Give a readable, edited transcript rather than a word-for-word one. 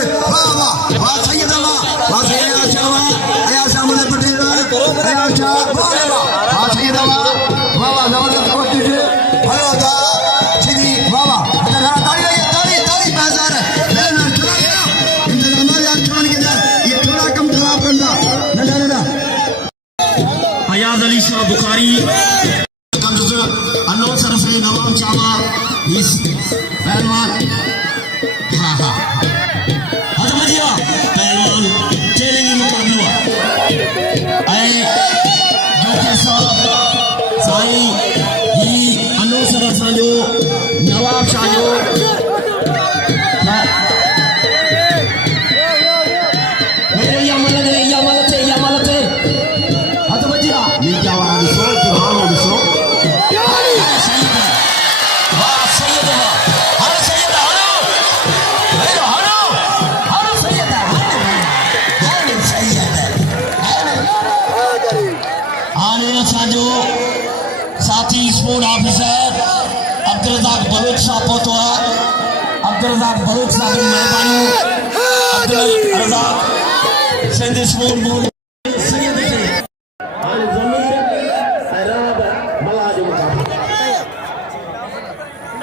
पटेल वाह वाह वाह सैयद वाह सैयद शाह अयाज अहमद पटेल अयाज शाह वाह वाह सैयद वाह वाह जबरदस्त कोशिश हेलो दा सीधी वाह वाह अच्छा ताली ताली बाजार लेना चला गया इंतजाम यार छोड़ के जा ये थोड़ा कम खराब करना ना अयाज अली शाह बुखारी अनौसर से नवाब चावा इस पहलवान हाँ हाँ हजमजिया पहलवान चैलेंज मुकाबला ऐ डॉक्टर साहब साईं ही अनौसर असांजो नवाब शाह जो या मलत हजमजिया मीडिया वाला दिसो पुरानो दिसो साथी स्पोर्ट ऑफिसर अब्दुल रज़ाक बलूच साहब पहुंचो है अब्दुल रज़ाक बलूच साहब की मेहरबानी अब्दुल रज़ाक सिंध स्पोर्ट बोर्ड